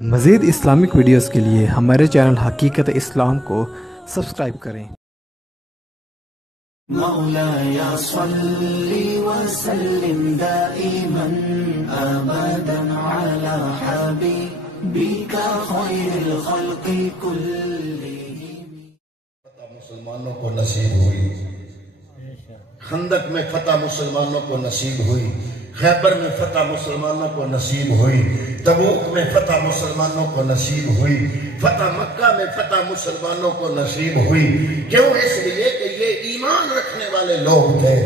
مزید Islamic videos کے لیے ہمارے چینل حقیقت اسلام کو سبسکرائب کریں۔ مولاي صل وسلم دائما ابدا على حبيبك خير الخلق كلهم۔ مسلمانوں کو نصیب ہوئی، خندق میں فتح مسلمانوں کو نصیب ہوئی، خیبر میں فتح مسلمانوں کو نصیب ہوئی، تبوک میں فتح مسلمانوں کو نصیب ہوئی، فتح مکہ میں فتح مسلمانوں کو نصیب ہوئی۔ کیوں؟ اس لیے کہ یہ ایمان رکھنے والے لوگ تھے۔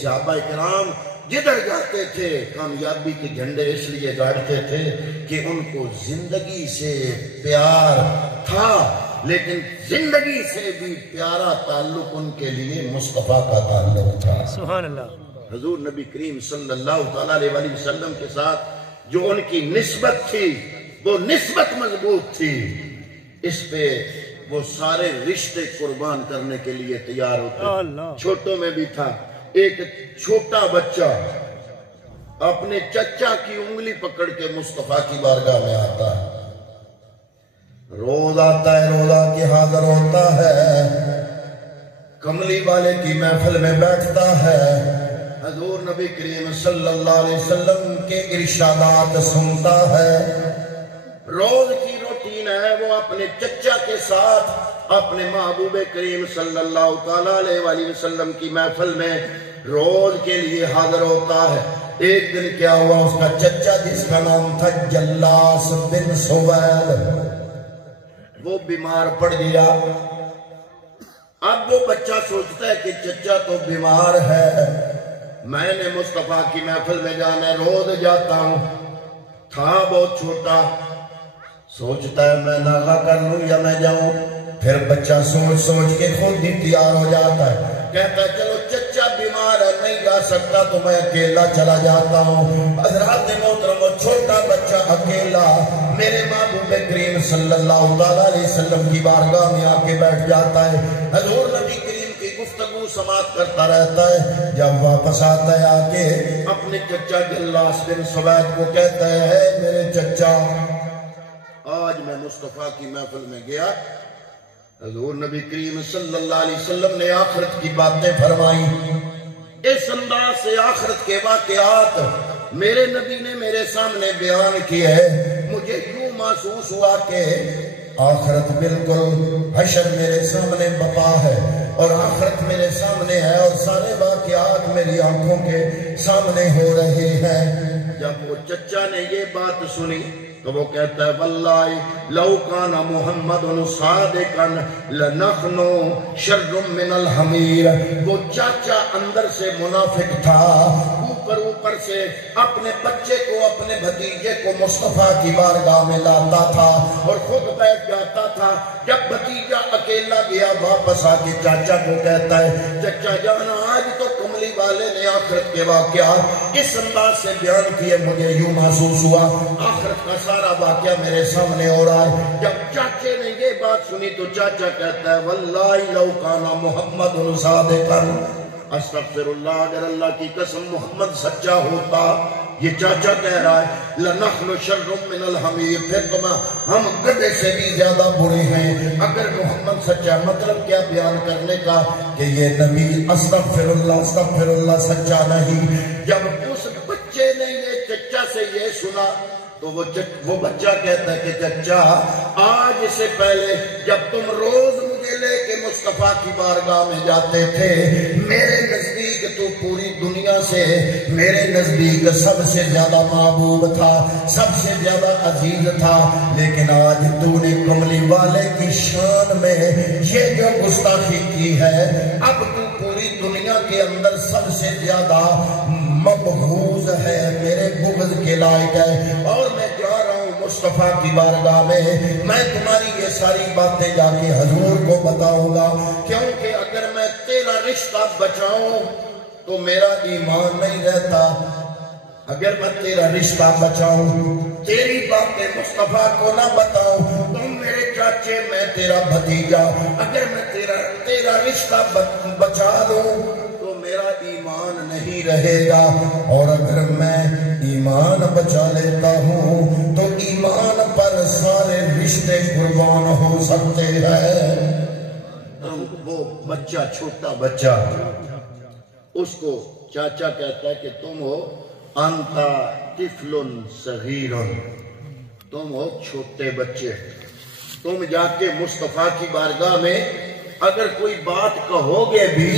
صحابہ کرام جدھر جاتے تھے کامیابی کے جھنڈے اس لیے گاڑتے تھے کہ ان کو زندگی سے پیار تھا، لیکن زندگی سے بھی پیارا تعلق ان کے لیے مصطفیٰ کا تعلق تھا۔ سبحان اللہ۔ حضور نبی کریم صلی اللہ علیہ وسلم کے ساتھ جو ان کی نسبت تھی وہ نسبت مضبوط تھی، اس پہ وہ سارے رشتے قربان کرنے کے لیے تیار ہوتے۔ چھوٹوں میں بھی تھا، ایک چھوٹا بچہ اپنے چچا کی انگلی پکڑ کے مصطفیٰ کی بارگاہ میں آتا ہے، روز آتا ہے، روزہ کے حاضر ہوتا ہے، کملی والے کی محفل میں بیٹھتا ہے، حضور نبی کریم صلی اللہ علیہ وسلم کے ارشادات سنتا ہے۔ روز کی روٹین ہے، وہ اپنے چچا کے ساتھ اپنے محبوب کریم صلی اللہ علیہ وسلم کی محفل میں روز کے لیے حاضر ہوتا ہے۔ ایک دن کیا ہوا، اس کا چچا جس کا نام تھا جلاس بن سویل، وہ بیمار پڑ گیا۔ اب وہ بچہ سوچتا ہے کہ چچا تو بیمار ہے، میں نے مصطفیٰ کی محفل میں جانا ہے، روز جاتا ہوں، تھا بہت چھوٹا، سوچتا ہے میں ناغا کر لوں یا میں جاؤں۔ پھر بچہ سوچ سوچ کے خود ہی تیار ہو جاتا ہے، کہتا ہے چلو چچا بیمار ہے نہیں جا سکتا تو میں اکیلا چلا جاتا ہوں۔ حضرات محترم، چھوٹا بچہ اکیلا میرے محبوب کریم صلی اللہ علیہ وسلم کی بارگاہ میں آ کے بیٹھ جاتا ہے، حضور نبی کریم کی گفتگو سماعت کرتا رہتا ہے۔ جب واپس آتا ہے آ کے اپنے چچا جلاس بن سوید کو کہتا ہے، میرے چچا آج میں مصطفیٰ کی محفل میں گیا، حضور نبی کریم صلی اللہ علیہ وسلم نے آخرت کی باتیں فرمائی، اس انداز سے آخرت کے واقعات میرے نبی نے میرے سامنے بیان کیے ہیں، مجھے یوں محسوس ہوا کہ آخرت بالکل حشر میرے سامنے بپا ہے اور آخرت میرے سامنے ہے اور سارے واقعات میری آنکھوں کے سامنے ہو رہے ہیں۔ جب وہ چچا نے یہ بات سنی تو وہ کہتا ہے، واللہ لو کان محمد صادقا لنحن شر من الحمیر۔ وہ چاچا اندر سے منافق تھا، اوپر سے اپنے بچے کو، اپنے بھتیجے کو مصطفیٰ کی بارگاہ میں لاتا تھا اور خود بیٹھ جاتا تھا۔ جب بھتیجا اکیلا گیا واپس آ کے چاچا کو کہتا ہے، چچا جانا آج تو کملی والے نے آخرت کے واقعات اس انداز سے بیان کیے، مجھے یوں محسوس ہوا آخرت کا سارا واقعہ میرے سامنے ہو رہا ہے۔ جب چاچے نے یہ بات سنی تو چاچا کہتا ہے، واللہ لو کان محمد صادقا، استغفر اللہ، اگر اللہ کی قسم محمد سچا ہوتا، یہ چاچا کہہ رہا ہے، لنحن شر من الحمیر، پھر تو ہم گدھے سے بھی زیادہ برے ہیں۔ اگر محمد سچا، مطلب کیا بیان کرنے کا کہ یہ نبی استغفر اللہ سچا نہیں۔ جب اس بچے نے یہ چچا سے یہ سنا تو وہ بچہ کہتا ہے کہ چچا آج سے پہلے جب تم روز مجھے لے کے مصطفیٰ کی بارگاہ میں جاتے تھے، میرے نزدیک تو پوری دنیا سے میرے نزدیک سب سے زیادہ محبوب تھا، سب سے زیادہ عزیز تھا، لیکن آج تو نے کملی والے کی شان میں یہ جو گستاخی کی ہے، اب تو پوری دنیا کے اندر سب سے زیادہ مبغوض ہے، میرے بغض کے لائق ہے، اور میں جا رہا ہوں مصطفیٰ کی بارگاہ میں تمہاری یہ ساری باتیں جا کے حضور کو بتاؤں گا، کیونکہ اگر میں تیرا رشتہ بچاؤں تو میرا ایمان نہیں رہتا، اگر میں تیرا رشتہ بچاؤں، تیری باتیں مصطفیٰ کو نہ بتاؤں، تم میرے چاچے میں تیرا بھتیجا، اگر میں تیرا رشتہ بچا دوں تو میرا ایمان نہیں رہے گا، اور اگر میں ایمان بچا لیتا ہوں تو ایمان پر سے قربان ہو سکتے ہیں۔ وہ بچہ، چھوٹا بچہ، اس کو چاچا کہتا ہے کہ تم ہو انتا طفل صغیر، تم ہو چھوٹے بچے، تم جا کے مصطفیٰ کی بارگاہ میں اگر کوئی بات کہو گے بھی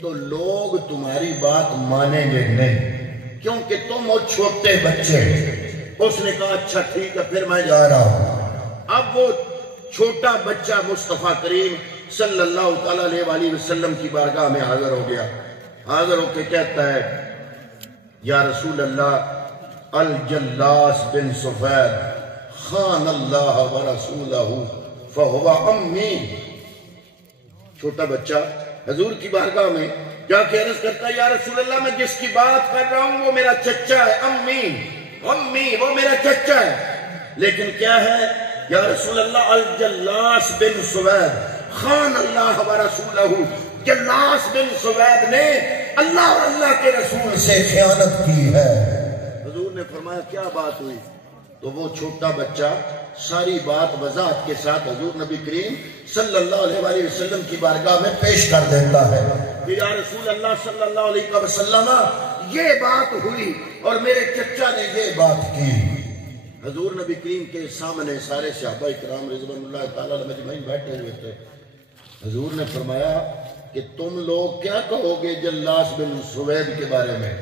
تو لوگ تمہاری بات مانیں گے نہیں، کیونکہ تم ہو چھوٹے بچے۔ اس نے کہا اچھا ٹھیک ہے پھر میں جا رہا ہوں۔ اب وہ چھوٹا بچہ مصطفیٰ کریم صلی اللہ علیہ وآلہ وسلم کی بارگاہ میں حاضر ہو گیا، حاضر ہو کے کہتا ہے یا رسول اللہ الجلاس بن سفید خان اللہ ورسولہ فہو امی۔ چھوٹا بچہ حضور کی بارگاہ میں جا کے عرض کرتا ہے یا رسول اللہ میں جس کی بات کر رہا ہوں وہ میرا چچا ہے، امی وہ میرا چچا ہے، لیکن کیا ہے یا رسول اللہ الجلاس بن سوید خان اللہ ورسولہ، جلاس بن سوید نے اللہ اور اللہ کے رسول سے خیانت کی ہے۔ حضور نے فرمایا کیا بات ہوئی؟ تو وہ چھوٹا بچہ ساری بات وضاحت کے ساتھ حضور نبی کریم صلی اللہ علیہ وآلہ وسلم کی بارگاہ میں پیش کر دیتا ہے کہ یا رسول اللہ صلی اللہ علیہ وسلم یہ بات ہوئی اور میرے چچا نے یہ بات کی۔ حضور نبی کریم کے سامنے سارے صحابہ کرام رضوان اللہ تعالیٰ علیہ مجمعین بیٹھے ہوئے تھے۔ حضور نے فرمایا کہ تم لوگ کیا کہو گے جلاس بن سوید کے بارے میں؟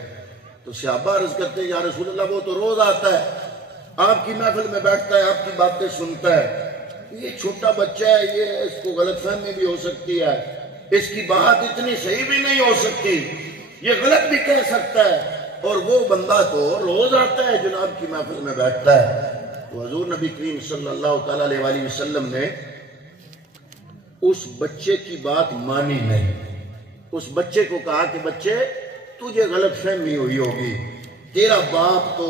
تو صحابہ عرض کرتے ہیں یا رسول اللہ وہ تو روز آتا ہے، آپ کی محفل میں بیٹھتا ہے، آپ کی باتیں سنتا ہے، یہ چھوٹا بچہ ہے، یہ اس کو غلط فہمی بھی ہو سکتی ہے، اس کی بات اتنی صحیح بھی نہیں ہو سکتی، یہ غلط بھی کہہ سکتا ہے، اور وہ بندہ تو روز آتا ہے جناب کی محفل میں بیٹھتا ہے۔ تو حضور نبی کریم صلی اللہ تعالیٰ علیہ وآلہ وسلم نے اس بچے کی بات مانی نہیں، اس بچے کو کہا کہ بچے تجھے غلط فہمی ہوئی ہوگی، تیرا باپ تو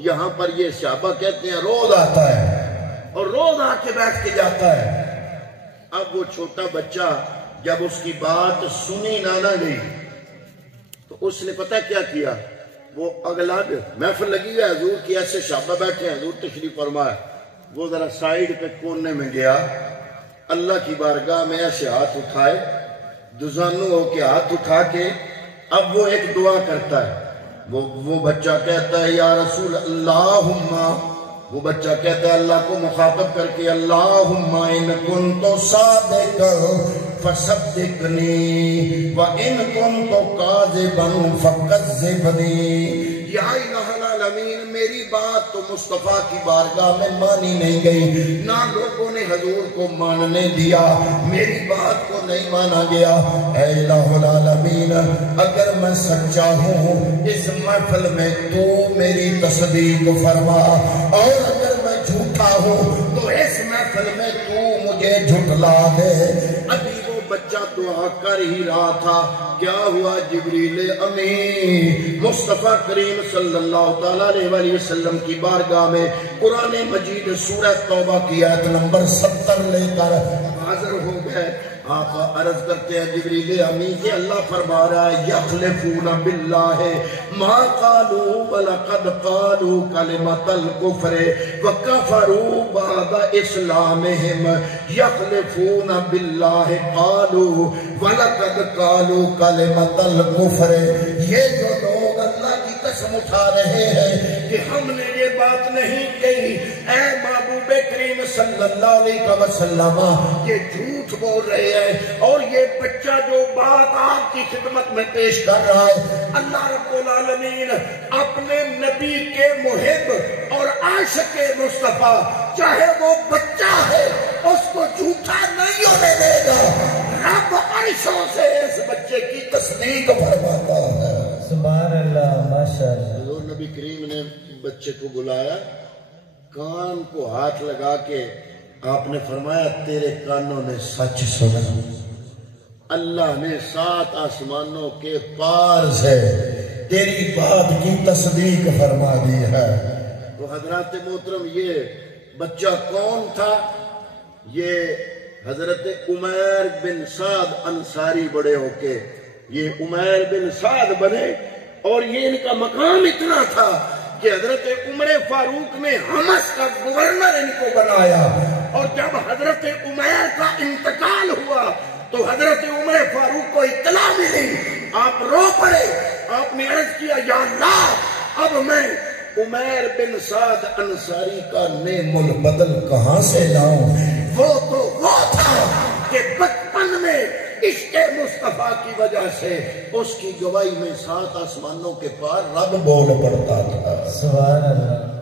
یہاں پر یہ صحابہ کہتے ہیں روز آتا ہے اور روز آ کے بیٹھ کے جاتا ہے۔ اب وہ چھوٹا بچہ جب اس کی بات سنی نہ گئی تو اس نے پتہ کیا کیا، وہ اگلا محفل لگی ہے حضور کی، ایسے صحابہ بیٹھے ہیں، حضور تشریف فرمائے، وہ ذرا سائیڈ پہ کونے میں گیا، اللہ کی بارگاہ میں ایسے ہاتھ اٹھائے، دزانو ہو کے ہاتھ اٹھا کے اب وہ ایک دعا کرتا ہے۔ وہ بچہ کہتا ہے یا رسول اللہم، وہ بچہ کہتا ہے اللہ کو مخاطب کر کے اللہم ان کنت صادقا فصدقنی وان کنت کاذبا فکذبنی۔ یا الہ العالمین میری بات تو مصطفیٰ کی بارگاہ میں مانی نہیں گئی، نہ لوگوں نے حضور کو ماننے دیا، میری بات کو نہیں مانا گیا۔ اے الہ العالمین اگر میں سچا ہوں اس محفل میں تو میری تصدیق فرما، اور اگر میں جھوٹا ہوں تو اس محفل میں تو مجھے جھٹلا دے۔ ابھی وہ بچہ دعا کر ہی رہا تھا، کیا ہوا؟ جبریل امین مصطفیٰ کریم صلی اللہ تعالیٰ علیہ وآلہ وسلم کی بارگاہ میں قرآن مجید سورہ توبہ کی آیت نمبر 70 لے کر حاضر ہو گئے۔ آپ عرض کرتے ہیں جبریل امین کہ اللہ فرما رہا ہے یخلفون باللہ ما قالوا ولقد قالوا کلمۃ الکفر وکفروا بعد اسلامہم، یخلفون باللہ قالوا ولقد قالوا کلمۃ الکفر۔ یہ جو لوگ اللہ کی قسم اٹھا رہے ہیں کہ ہم نے یہ بات نہیں کہی، اے محبوب کریم صلی اللہ علیہ وسلم یہ جھوٹ بول رہے ہیں، اور یہ بچہ جو بات آپ کی خدمت میں پیش کر رہا ہے، اللہ رب العالمین اپنے نبی کے محب اور عاشق مصطفیٰ چاہے وہ بچہ ہے اس کو جھوٹا نہیں ہونے دے گا، رب عرشوں سے اس بچے کی تصدیق فرماتا ہے۔ سبحان اللہ، ماشاءاللہ۔ حضور نبی کریم نے بچے کو بلایا، کان کو ہاتھ لگا کے آپ نے فرمایا تیرے کانوں نے سچ سنا، اللہ نے 7 آسمانوں کے پار سے تیری بات کی تصدیق فرما دی ہے۔ تو حضرات محترم یہ بچہ کون تھا؟ یہ حضرت عمیر بن سعد انصاری بڑے ہو کے یہ عمیر بن سعد بنے، اور یہ ان کا مقام اتنا تھا کہ حضرت عمر فاروق نے حمص کا گورنر ان کو بنایا، اور جب حضرت عمیر کا انتقال ہوا تو حضرت عمر فاروق کو اطلاع ملی، آپ رو پڑے، آپ نے عرض کیا یا اللہ اب میں عمیر بن سعد انصاری کا نعم البدل کہاں سے لاؤں؟ وہ تو وہ تھا کہ بچپن میں عشق مصطفیٰ کی وجہ سے اس کی گواہی میں 7 آسمانوں کے پار رب بول پڑتا تھا۔ سبحان اللہ۔